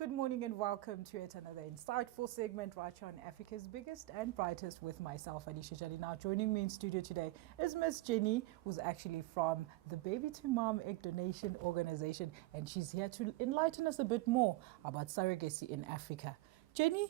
Good morning and welcome to yet another insightful segment right here on Africa's Biggest and Brightest with myself, Alicia Jali. Now joining me in studio today is Miss Jenny, who's actually from the Baby to Mom Egg Donation Organization, and she's here to enlighten us a bit more about surrogacy in Africa. Jenny,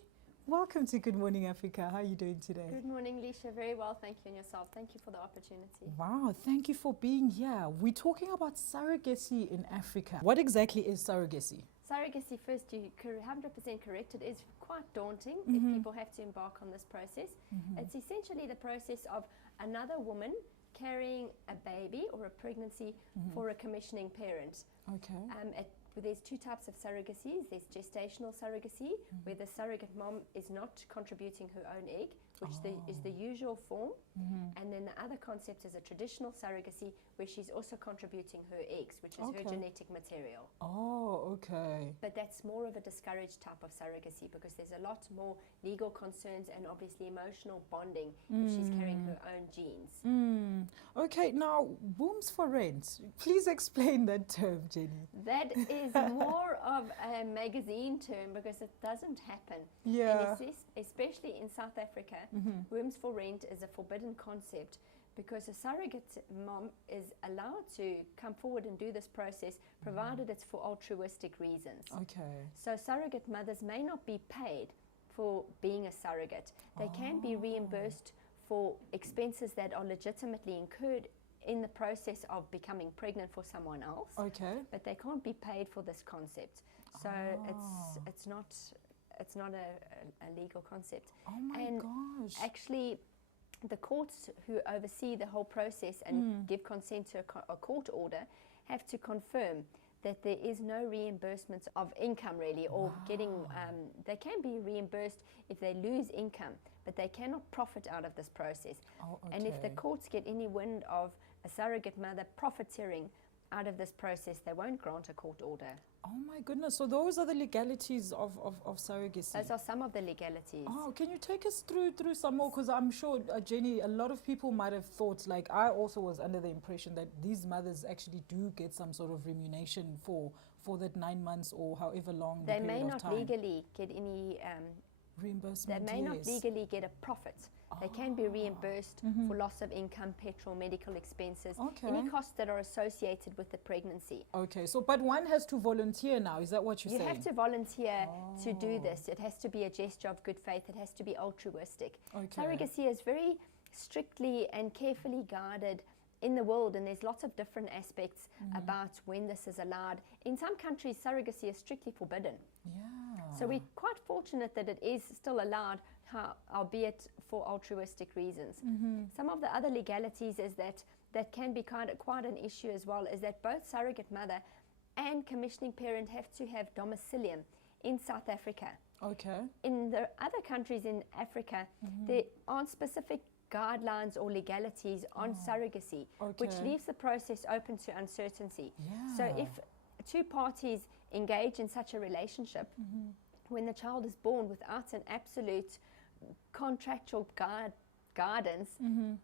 welcome to Good Morning Africa. How are you doing today? Good morning, Alicia. Very well, thank you, and yourself. Thank you for the opportunity. Wow, thank you for being here. We're talking about surrogacy in Africa. What exactly is surrogacy? Surrogacy, first, you're 100% correct. It is quite daunting if people have to embark on this process. It's essentially the process of another woman carrying a baby or a pregnancy for a commissioning parent. Okay. There's two types of surrogacies. There's gestational surrogacy, where the surrogate mom is not contributing her own egg, which is the usual form. And then the other concept is a traditional surrogacy, where she's also contributing her eggs, which is her genetic material. Oh, okay. But that's more of a discouraged type of surrogacy because there's a lot more legal concerns and obviously emotional bonding if she's carrying her own genes. Okay, now, wombs for rent. Please explain that term, Jenny. That is more of a magazine term because it doesn't happen. Yeah. And especially in South Africa, wombs for rent is a forbidden concept because a surrogate mom is allowed to come forward and do this process provided it's for altruistic reasons. Okay. So surrogate mothers may not be paid for being a surrogate. They can be reimbursed for expenses that are legitimately incurred in the process of becoming pregnant for someone else. Okay. But they can't be paid for this concept. So it's not a legal concept. Oh my gosh. Actually, the courts who oversee the whole process and give consent to a court order have to confirm that there is no reimbursement of income really, or getting, they can be reimbursed if they lose income, but they cannot profit out of this process. And if the courts get any wind of a surrogate mother profiteering out of this process, they won't grant a court order. Oh my goodness, so those are the legalities of surrogacy? Those are some of the legalities. Oh, can you take us through some more? Because I'm sure, Jenny, a lot of people might have thought, like I also was under the impression that these mothers actually do get some sort of remuneration for that 9 months or however long they the may period not of time. legally get any reimbursement. They may not legally get a profit. They can be reimbursed for loss of income, petrol, medical expenses, any costs that are associated with the pregnancy. Okay, so but one has to volunteer now, is that what you're saying? You have to volunteer to do this. It has to be a gesture of good faith. It has to be altruistic. Surrogacy is very strictly and carefully guarded in the world, and there's lots of different aspects about when this is allowed. In some countries, surrogacy is strictly forbidden. Yeah. So we're quite fortunate that it is still allowed, albeit for altruistic reasons. Some of the other legalities is that can be quite an issue as well, is that both surrogate mother and commissioning parent have to have domicilium in South Africa. Okay. In the other countries in Africa, there aren't specific guidelines or legalities on surrogacy, which leaves the process open to uncertainty. Yeah. So if two parties engage in such a relationship, when the child is born without an absolute contractual guidance,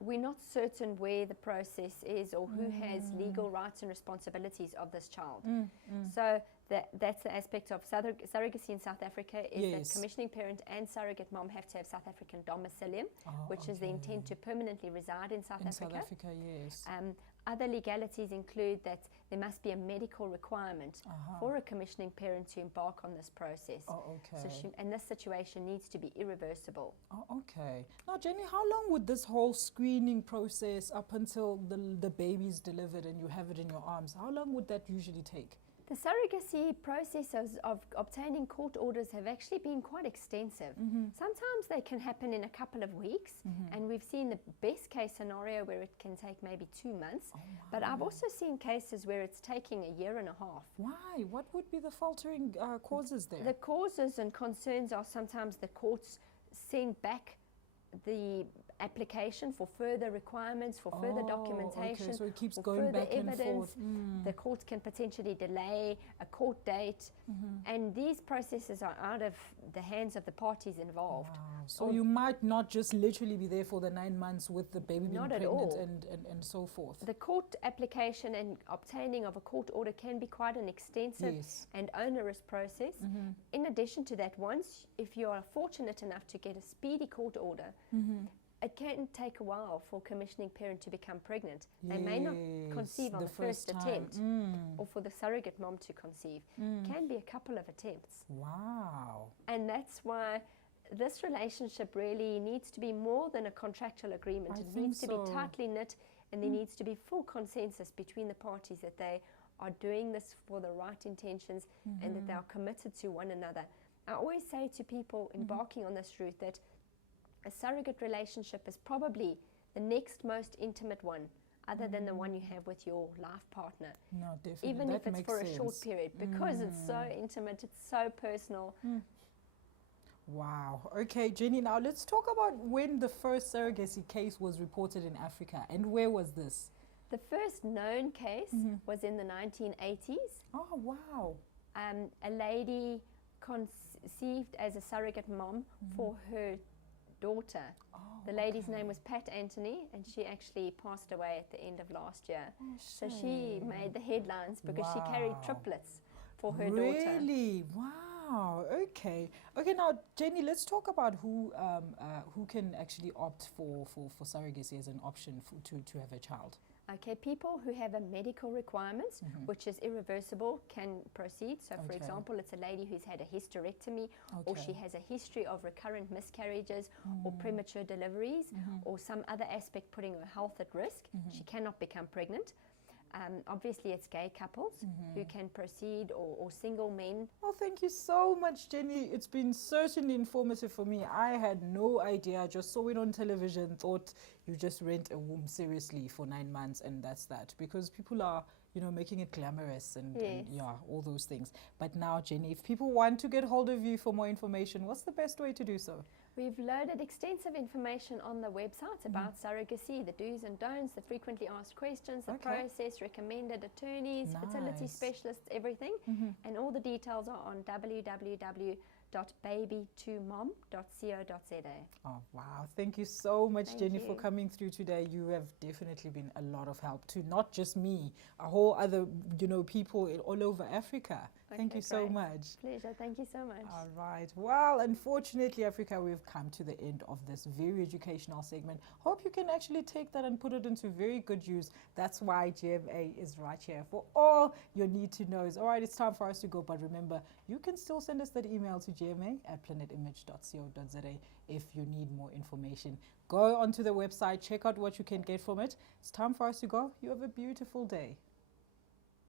we're not certain where the process is or who has legal rights and responsibilities of this child. So that's the aspect of surrogacy in South Africa, is that commissioning parent and surrogate mom have to have South African domicilium, which is the intent to permanently reside in South Africa. South Africa, yes. Other legalities include that there must be a medical requirement for a commissioning parent to embark on this process. So and this situation needs to be irreversible. Okay. Now, Jenny, how long would this whole screening process up until the baby's delivered and you have it in your arms, how long would that usually take? The surrogacy processes of obtaining court orders have actually been quite extensive. Sometimes they can happen in a couple of weeks, and we've seen the best case scenario where it can take maybe 2 months. But I've also seen cases where it's taking a year and a half. Why? What would be the faltering causes there? The causes and concerns are sometimes the courts send back the application for further requirements, for further documentation, okay. So it keeps for going further back and evidence. forth. The court can potentially delay a court date, and these processes are out of the hands of the parties involved. Wow. So you might not just literally be there for the 9 months with the baby being Not at pregnant all. and so forth. The court application and obtaining of a court order can be quite an extensive Yes. and onerous process. In addition to that, once, if you are fortunate enough to get a speedy court order, it can take a while for commissioning parent to become pregnant. They may not conceive on the first attempt, or for the surrogate mom to conceive. Can be a couple of attempts. Wow. And that's why this relationship really needs to be more than a contractual agreement. It needs to be tightly knit, and there needs to be full consensus between the parties that they are doing this for the right intentions and that they are committed to one another. I always say to people embarking on this route that a surrogate relationship is probably the next most intimate one, other than the one you have with your life partner. No, definitely. Even that if it's makes for sense. a short period, because it's so intimate, it's so personal. Wow. Okay, Jenny, now let's talk about when the first surrogacy case was reported in Africa, and where was this? The first known case was in the 1980s. Oh, wow. A lady conceived as a surrogate mom for her daughter. The lady's name was Pat Anthony, and she actually passed away at the end of last year. So she made the headlines because she carried triplets for her daughter. Really? Wow. Okay. Okay. Now, Jenny, let's talk about who can actually opt for surrogacy as an option to have a child. Okay, people who have a medical requirements, which is irreversible, can proceed. So, for example, it's a lady who's had a hysterectomy, or she has a history of recurrent miscarriages or premature deliveries, or some other aspect putting her health at risk. She cannot become pregnant. Obviously, it's gay couples who can proceed, or single men. Well, thank you so much, Jenny. It's been certainly informative for me. I had no idea. I just saw it on television, thought you just rent a womb seriously for 9 months and that's that. Because people are, making it glamorous and all those things. But now, Jenny, if people want to get hold of you for more information, what's the best way to do so? We've loaded extensive information on the website about surrogacy, the do's and don'ts, the frequently asked questions, the process, recommended attorneys, fertility specialists, everything. And all the details are on www.baby2mom.co.za. Oh, wow. Thank you so much, Jenny, for coming through today. You have definitely been a lot of help to not just me, a whole other, people all over Africa. Thank you so much. Pleasure. Thank you so much. All right. Well, unfortunately, Africa, we've come to the end of this very educational segment. Hope you can actually take that and put it into very good use. That's why GMA is right here for all your need to knows. All right, it's time for us to go. But remember, you can still send us that email to gma@planetimage.co.za if you need more information. Go onto the website, check out what you can get from it. It's time for us to go. You have a beautiful day.